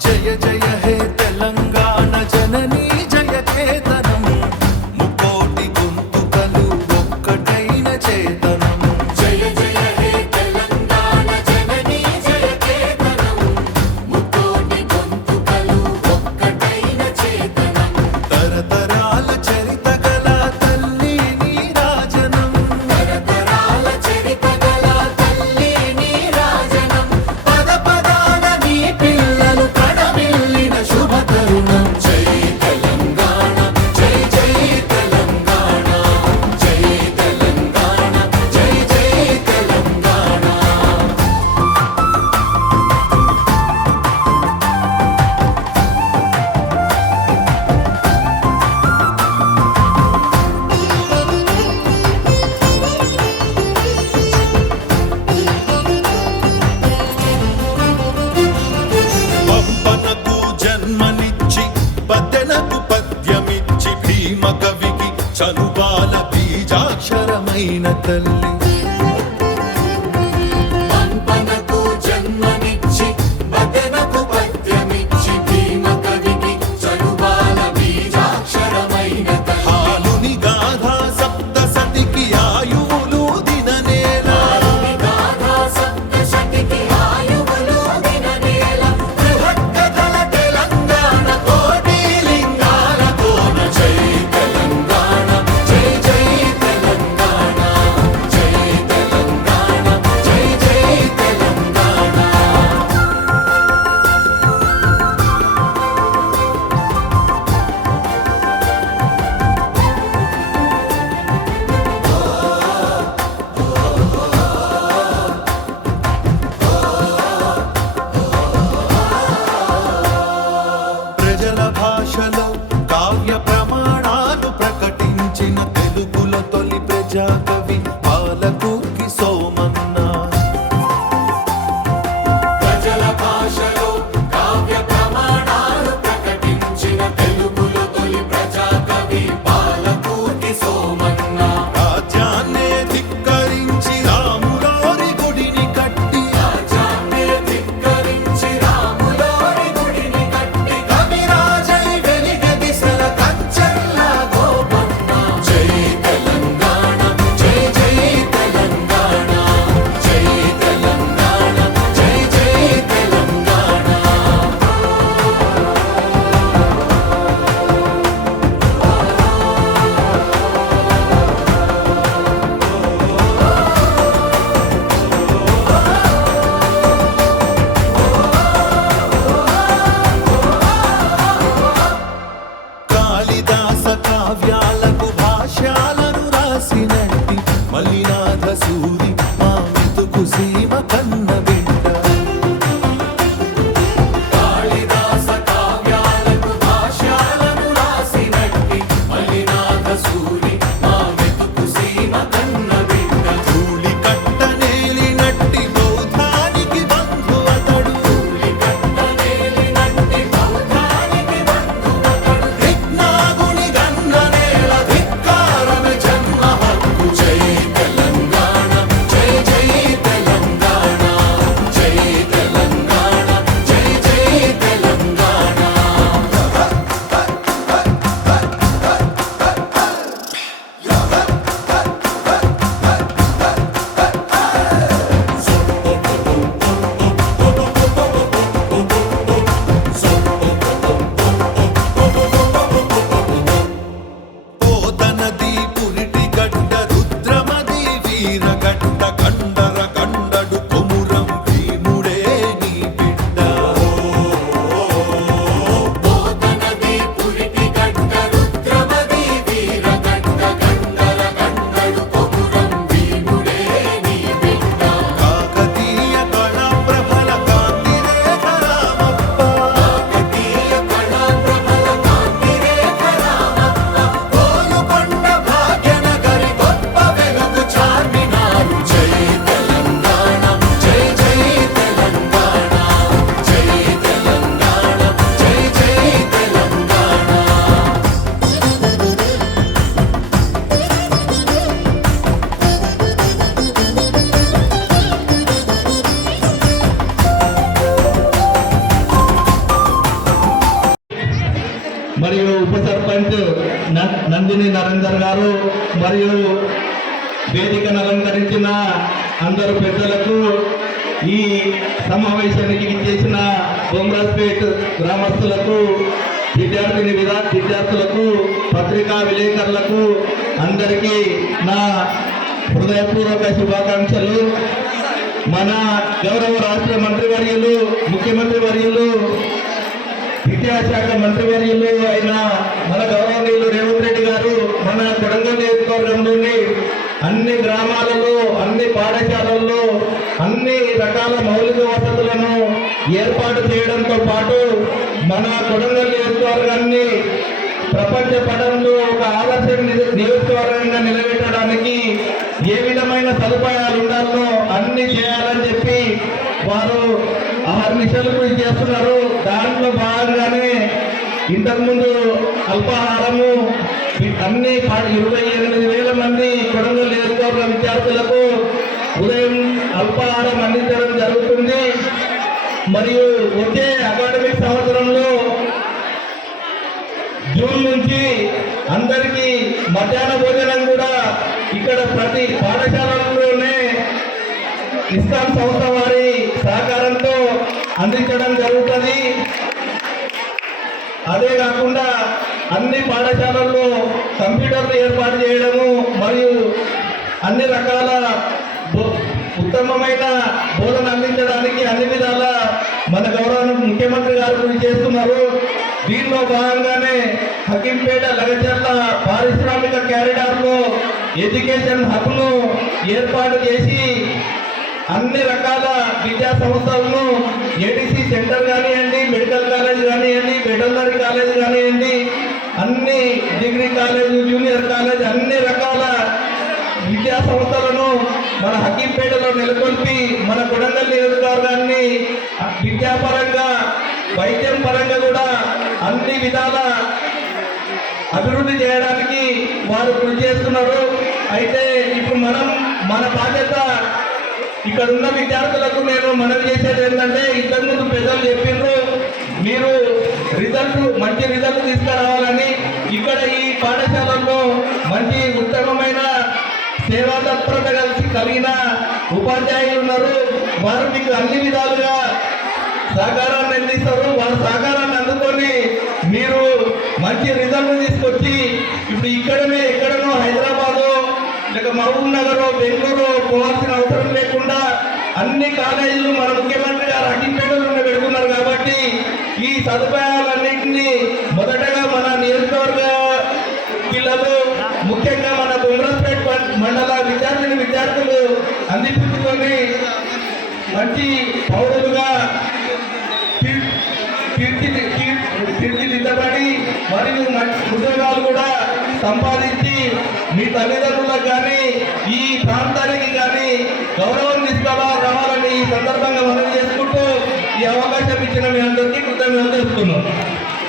జయ జయ హే తెలంగాణ జననీ జయ కేత పద్యమిచ్చి భీమ కవికి చనుబాల బీజాక్షరమైన తల్లి. రాజా కవి పాలకు the beginning. నందిని నరేందర్ గారు మరియు వేదికను అలంకరించిన అందరు పెద్దలకు ఈ సమావేశానికి చేసిన బొమ్రాజ్పేట్ గ్రామస్తులకు విద్యార్థిని విదా విద్యార్థులకు పత్రికా విలేకరులకు అందరికీ నా హృదయపూర్వక శుభాకాంక్షలు. మన గౌరవ రాష్ట్ర మంత్రివర్యులు ముఖ్యమంత్రి వర్యులు విద్యాశాఖ మంత్రివర్యులు అయిన మన గౌరవనీయులు రేవంత్ రెడ్డి గారు మన కొడంగల్ నియోజకవర్గంలోని అన్ని గ్రామాలలో అన్ని పాఠశాలల్లో అన్ని రకాల మౌలిక వసతులను ఏర్పాటు చేయడంతో పాటు మన కొడంగల్ నియోజకవర్గాన్ని ప్రపంచ పటంలో ఒక ఆదర్శ నియోజకవర్గంగా నిలబెట్టడానికి ఏ విధమైన సదుపాయాలు ఉండాలో అన్ని చేయాలని చెప్పి వారు అహర్నిశలు కృషి చేస్తున్నారు. దాంట్లో భాగంగానే ఇంతకుముందు అల్పాహారము అన్ని ఇరవై ఎనిమిది వేల మంది కొడంగల్ నియోజకవర్గ విద్యార్థులకు ఉదయం అల్పాహారం అందించడం జరుగుతుంది. మరియు వచ్చే అకాడమిక్ సంవత్సరంలో జూన్ నుంచి అందరికీ మధ్యాహ్న భోజనం కూడా ఇక్కడ ప్రతి పాఠశాలలోనే ఇస్కాన్ సంస్థ వారి సహకారం అదే కాకుండా అన్ని పాఠశాలల్లో కంప్యూటర్లు ఏర్పాటు చేయడము మరియు అన్ని రకాల ఉత్తమమైన బోధన అందించడానికి అన్ని విధాల మన గౌరవ ముఖ్యమంత్రి గారు కృషి చేస్తున్నారు. దీనిలో భాగంగానే హకీంపేట లగచర్ల పారిశ్రామిక క్యారిడార్లో ఎడ్యుకేషన్ హబ్ను ఏర్పాటు చేసి అన్ని రకాల విద్యా సంస్థలను ఏటీసీ సెంటర్ కానివ్వండి మెడికల్ కాలేజ్ కానివ్వండి వెటర్నరీ కాలేజ్ కానివ్వండి అన్ని డిగ్రీ కాలేజ్ జూనియర్ కాలేజ్ అన్ని రకాల విద్యా సంస్థలను మన హకీంపేటలో నెలకొల్పి మన కొడంగల్ నియోజకవర్గాన్ని విద్యాపరంగా వైద్యం పరంగా కూడా అన్ని విధాల అభివృద్ధి చేయడానికి వారు కృషి చేస్తున్నారు. అయితే ఇప్పుడు మనం మన బాధ్యత ఇక్కడ ఉన్న విద్యార్థులకు నేను మనవి చేసేది ఏంటంటే ఇంతకుముందు పెద్దలు చెప్పిండ్రు మీరు రిజల్ట్ మంచి రిజల్ట్ తీసుకురావాలని ఇక్కడ ఈ పాఠశాలలో మంచి ఉత్తమమైన సేవా తత్పరత కలిసి కలిగిన ఉపాధ్యాయులు ఉన్నారు. వారు మీకు అన్ని విధాలుగా సహకారాన్ని అందిస్తారు. వారి సహకారాన్ని అందుకొని మీరు మంచి రిజల్ట్ తీసుకొచ్చి ఇప్పుడు ఇక్కడనే ఎక్కడనో మహబూబ్ నగర్ బెంగళూరు పోవాల్సిన అవసరం లేకుండా అన్ని కాలేజీలు మన ముఖ్యమంత్రి గారు అగ్గిపేటలో పెడుతున్నారు కాబట్టి ఈ సదుపాయాలన్నింటినీ మొదటగా మన నియోజకవర్గ పిల్లలు ముఖ్యంగా మన బొమ్మరాజ్పేట మండల విద్యార్థిని విద్యార్థులు అందిపుచ్చుకొని మంచి పౌరులుగా తీర్చి తీర్చిదిద్దబడి మరియు ఉద్యోగాలు కూడా సంపాదించి మీ తల్లిదండ్రులకు కానీ ఈ ప్రాంతానికి కానీ గౌరవం తీసుకురా రావాలని ఈ సందర్భంగా మనం చేసుకుంటూ ఈ అవకాశం ఇచ్చిన మీ అందరికీ కృతజ్ఞతలు తెలుపుతున్నాం.